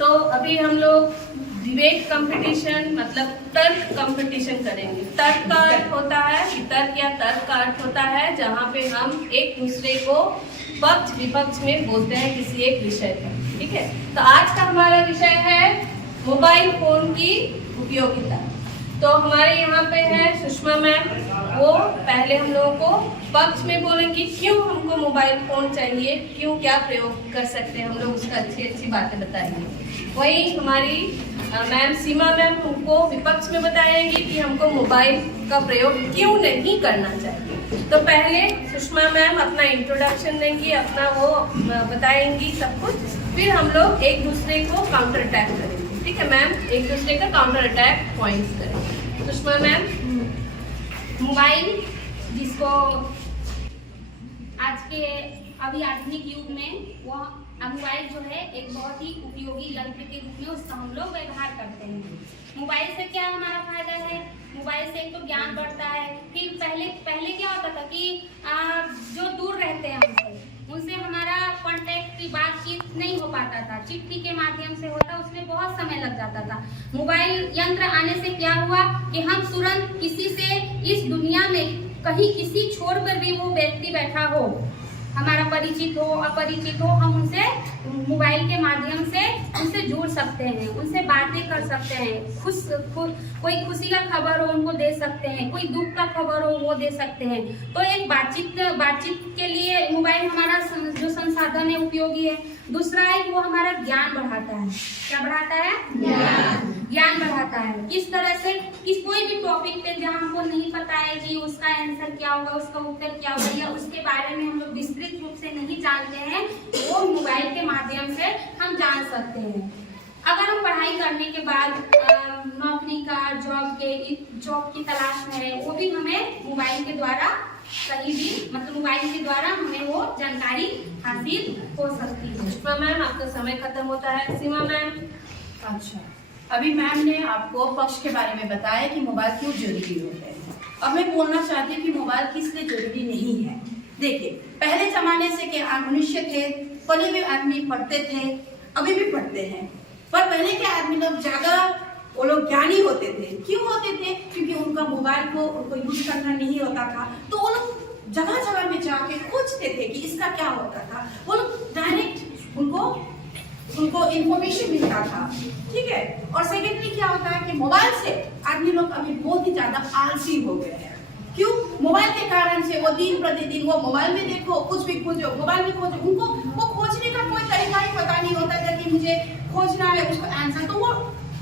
तो अभी हम लोग डिबेट कंपटीशन मतलब तर्क कंपटीशन करेंगे। तर्क का अर्थ होता है वितर्क या तर्क का अर्थ होता है जहाँ पे हम एक दूसरे को पक्ष विपक्ष में बोलते हैं किसी एक विषय पर। ठीक है, तो आज का हमारा विषय है मोबाइल फोन की उपयोगिता। तो हमारे यहाँ पे है सुषमा मैम, वो पहले हम लोगों को पक्ष में बोलेंगे क्यों हमको मोबाइल फोन चाहिए, क्यों क्या प्रयोग कर सकते हैं हम लोग, उसका अच्छी अच्छी बातें बताएंगे। वही हमारी मैम सीमा मैम हमको विपक्ष में बताएंगी कि हमको मोबाइल का प्रयोग क्यों नहीं करना चाहिए। तो पहले सुषमा मैम अपना इंट्रोडक्शन देंगी, अपना वो बताएंगी सब कुछ, फिर हम लोग एक दूसरे को काउंटर अटैक करेंगे। ठीक है मैम, एक दूसरे का काउंटर अटैक पॉइंट्स करेंगे। सुषमा मैम, मोबाइल जिसको आज के अभी आधुनिक युग में वह मोबाइल जो है एक बहुत ही उपयोगी यंत्र के रूप में उसका हम लोग व्यवहार करते हैं। मोबाइल से क्या हमारा फायदा है, मोबाइल से एक तो ज्ञान बढ़ता है। फिर पहले क्या होता था कि जो दूर रहते हैं उनसे हमारा कांटेक्ट की बातचीत नहीं हो पाता था, चिट्ठी के माध्यम से होता, उसमें बहुत समय लग जाता था। मोबाइल यंत्र आने से क्या हुआ कि हम तुरंत किसी से इस दुनिया में कहीं किसी छोर पर भी वो व्यक्ति बैठा हो, हमारा परिचित हो अपरिचित हो, हम उनसे मोबाइल के माध्यम से उनसे जुड़ सकते हैं, उनसे बातें कर सकते हैं। कोई खुशी का खबर हो उनको दे सकते हैं, कोई दुख का खबर हो वो दे सकते हैं। तो एक बातचीत के लिए मोबाइल हमारा जो संसाधन है उपयोगी है। दूसरा है कि वो हमारा ज्ञान बढ़ाता है। क्या बढ़ाता है? ज्ञान बढ़ाता है। किस तरह से कोई भी टॉपिक पे जहाँ हमको नहीं पता है कि उसका आंसर क्या होगा, उसका उत्तर क्या होगा, या उसके बारे में हम लोग विस्तृत रूप से नहीं जानते हैं, वो मोबाइल के माध्यम से हम जान सकते हैं। अगर हम पढ़ाई करने के बाद नौकरी का जॉब की तलाश में है, वो भी हमें मोबाइल के द्वारा कहीं भी मतलब मोबाइल के द्वारा हमें वो जानकारी हासिल हो सकती है। सुषमा मैम, आपका समय खत्म होता है। सीमा मैम। अच्छा, अभी मैम ने आपको पक्ष के बारे में बताया कि मोबाइल क्यों जरूरी होते हैं। अब मैं बोलना चाहती हूँ कि मोबाइल किस लिए जरूरी नहीं है। देखिए, पहले जमाने से के मनुष्य थे, पहले भी आदमी पढ़ते थे, अभी भी पढ़ते हैं, पर पहले के आदमी लोग ज्यादा वो लोग ज्ञानी होते थे। क्यों होते थे? क्योंकि उनका मोबाइल को उनको यूज करना नहीं होता था, तो वो लोग जगह जगह में जाके खोजते थे कि इसका क्या होता था। वो लोग डायरेक्ट उनको इंफॉर्मेशन मिलता था। ठीक है, और सेकेंडली क्या होता है कि मोबाइल से आदमी लोग अभी बहुत ही ज्यादा आलसी हो गए हैं। क्यों? मोबाइल के कारण से वो दिन प्रतिदिन वो मोबाइल में देखो, कुछ भी खोजो, मोबाइल में खोजो, उनको वो खोजने का कोई तरीका ही पता नहीं होता था कि मुझे खोजना है उसको आंसर। तो वो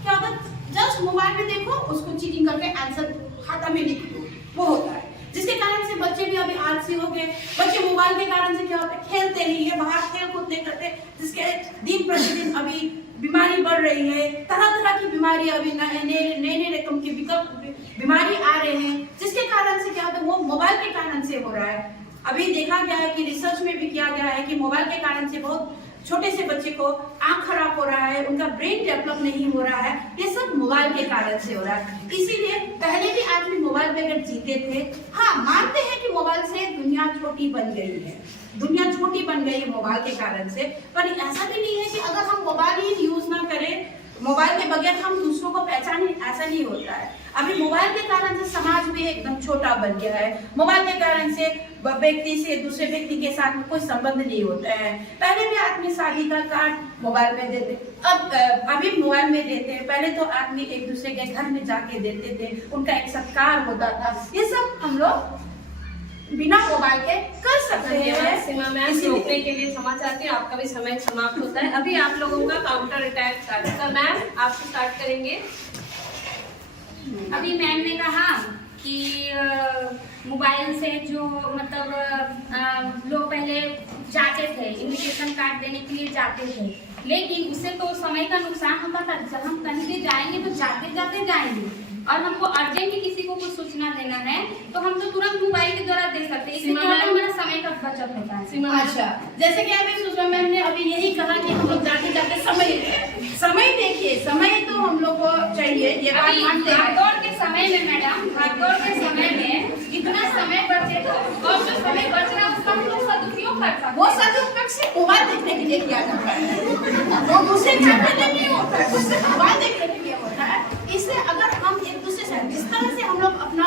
क्या होता है, जस्ट मोबाइल में देखो, उसको चीटिंग करके आंसर खाता में लिख दो, वो होता है। जिसके कारण से बच्चे भी अभी आलसी हो गए। बच्चे मोबाइल के कारण से क्या होता है, खेलते नहीं है, बाहर खेल कूद नहीं करते, जिसके दिन प्रतिदिन अभी बीमारी बढ़ रही है। तरह तरह की बीमारी अभी नए रकम की बीमारी आ रहे हैं, जिसके कारण से क्या होता है, वो मोबाइल के कारण से हो रहा है। अभी देखा गया है कि रिसर्च में भी किया गया है कि मोबाइल के कारण से बहुत छोटे से बच्चे को आंख खराब हो रहा है, उनका ब्रेन डेवलप नहीं हो रहा है, ये सब मोबाइल के कारण से हो रहा है। इसीलिए पहले भी आदमी मोबाइल बगैर जीते थे। हाँ, मानते हैं कि मोबाइल से दुनिया छोटी बन गई है, दुनिया छोटी बन गई है मोबाइल के कारण से, पर ऐसा भी नहीं है कि अगर हम मोबाइल ही यूज ना करें, मोबाइल के बगैर हम दूसरों को पहचाने, ऐसा नहीं होता है। अभी मोबाइल के कारण से समाज भी एकदम छोटा बन गया है। मोबाइल के कारण से व्यक्ति से दूसरे व्यक्ति के साथ कोई संबंध नहीं होता है। पहले भी आदमी शादी का कार्ड मोबाइल में देते, अभी मोबाइल में देते हैं। पहले तो आदमी एक दूसरे के घर में जाके देते थे, उनका एक सत्कार होता था। ये सब हम लोग बिना मोबाइल के कर सकते हैं। सीमा मैम, रोकने के लिए क्षमा चाहती हूँ, आपका भी समय समाप्त होता है। अभी आप लोगों का काउंटर अटैक स्टार्ट होता है। मैम, आपसे स्टार्ट करेंगे। अभी मैम ने कहा कि मोबाइल से जो मतलब लोग पहले जाते थे, इन्विटेशन कार्ड देने के लिए जाते थे, लेकिन उससे तो समय का नुकसान होता था। जब हम कहीं भी जाएंगे तो जाते जाते जाएंगे, और हमको अर्जेंट किसी को कुछ सूचना देना है तो हम तो तुरंत मोबाइल के द्वारा दे सकते हैं। इससे क्या होता है, हमारा समय का बचत होता है। अच्छा, जैसे कि अभी सुषमा मैम ने अभी यही कहा कि हम लोग जाते जाते समय देखिए, समय तो हम लोग को चाहिए, ये बात मानते हैं। भागदौड़ के समय में मैडम, भागदौड़ के समय में जितना समय बचे और जो समय बच रहा है उसका हम लोग सदुपयोग कर सकते हैं। वो सदुपयोग से मोबाइल देखने के लिए किया जाता है, वो दूसरे काम करने के लिए होता है, उससे मोबाइल देखने के लिए होता है। इससे अगर हम एक दूसरे से जिस तरह से हम लोग अपना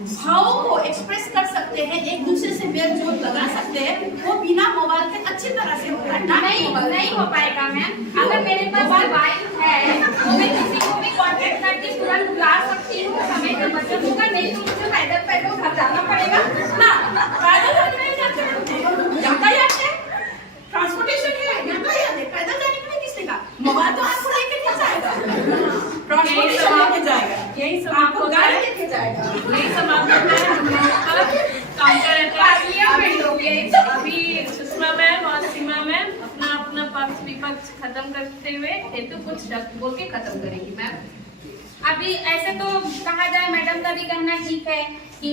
भावों को एक्सप्रेस कर सकते हैं, एक दूसरे से मेल जोल लगा सकते हैं, वो बिना मोबाइल के अच्छी तरह से होता है। नहीं हो पाएगा मैम। अगर मेरे पास मोबाइल है तो मैं किसी को भी कांटेक्ट करके तुरंत बुला सकती हूँ, समय का बचत होगा। नहीं तो मुझे पैदल घर जाना पड़ेगा ना। पैदल नहीं जाते हैं, यातायात है, ट्रांसपोर्टेशन है, यातायात है, पैदल जाने के लिए किसने कहा? मोबाइल तो आपको लेके नहीं जाएगा, ट्रांसपोर्टेशन लेके जाएगा, यही सब आपको गाड़ी लेके जाएगा। यही सब आपका काउंटर रहता है। अभी सुषमा मैम और सीमा मैम अपना अपना पक्ष विपक्ष खत्म करते हुए हेतु कुछ शब्द बोल के खत्म करेंगी मैम। अभी ऐसे तो कहा जाए, मैडम का भी कहना ठीक है कि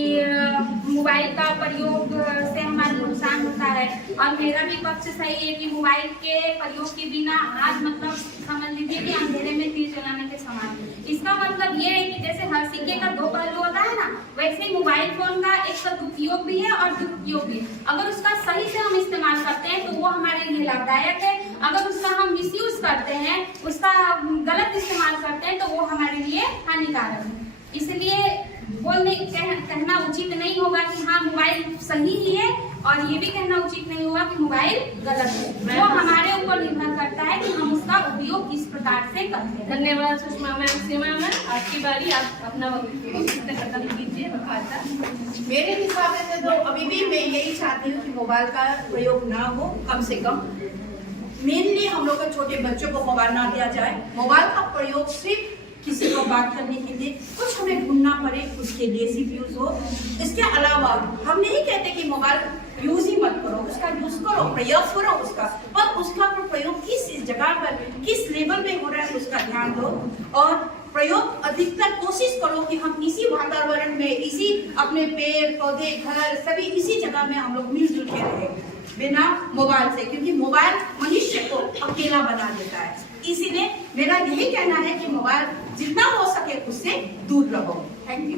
मोबाइल का प्रयोग से हमारा नुकसान होता है, और मेरा भी पक्ष सही है कि मोबाइल के प्रयोग के बिना आज मतलब समझ लीजिए कि अंधेरे में तीर चलाने के समान। इसका मतलब ये है कि जैसे हर सिक्के का दो पहलू होता है ना, वैसे ही मोबाइल फोन का एक सदुपयोग भी है और दुरुपयोग भी है। अगर उसका सही से हम इस्तेमाल करते हैं तो वो हमारे लिए लाभदायक है, अगर उसका हम मिसयूज करते हैं, उसका गलत इस्तेमाल करते हैं तो वो हमारे लिए हानिकारक है। इसलिए कहना उचित नहीं होगा कि हाँ मोबाइल सही ही है, और ये भी कहना उचित नहीं होगा कि मोबाइल गलत है। वो हमारे ऊपर निर्भर करता है कि हम उसका उपयोग किस प्रकार से करते हैं। धन्यवाद सुषमा मैम। सीमा मैम आपकी बारी, आप अपना वक्तव्य खत्म कीजिए। मेरे हिसाब से तो अभी भी मैं यही चाहती हूँ कि मोबाइल का प्रयोग ना हो, कम से कम मेनली हम लोग को छोटे बच्चों को मोबाइल ना दिया जाए। मोबाइल का प्रयोग सिर्फ किसी को बात करने के लिए, कुछ हमें ढूंढना पड़े उसके लिए सिर्फ यूज हो। इसके अलावा हम नहीं कहते कि मोबाइल यूज ही मत करो, उसका यूज करो, प्रयोग करो उसका, पर उसका प्रयोग किस जगह पर किस लेवल में हो रहा है उसका ध्यान दो, और प्रयोग अधिकतर कोशिश करो कि हम इसी वातावरण में, इसी अपने पेड़ पौधे घर सभी इसी जगह में हम लोग मिलजुल के रहे बिना मोबाइल से, क्योंकि मोबाइल मनुष्य को अकेला बना देता है। इसीलिए मेरा यही कहना है कि मोबाइल जितना हो सके उससे दूर रहो। Thank you.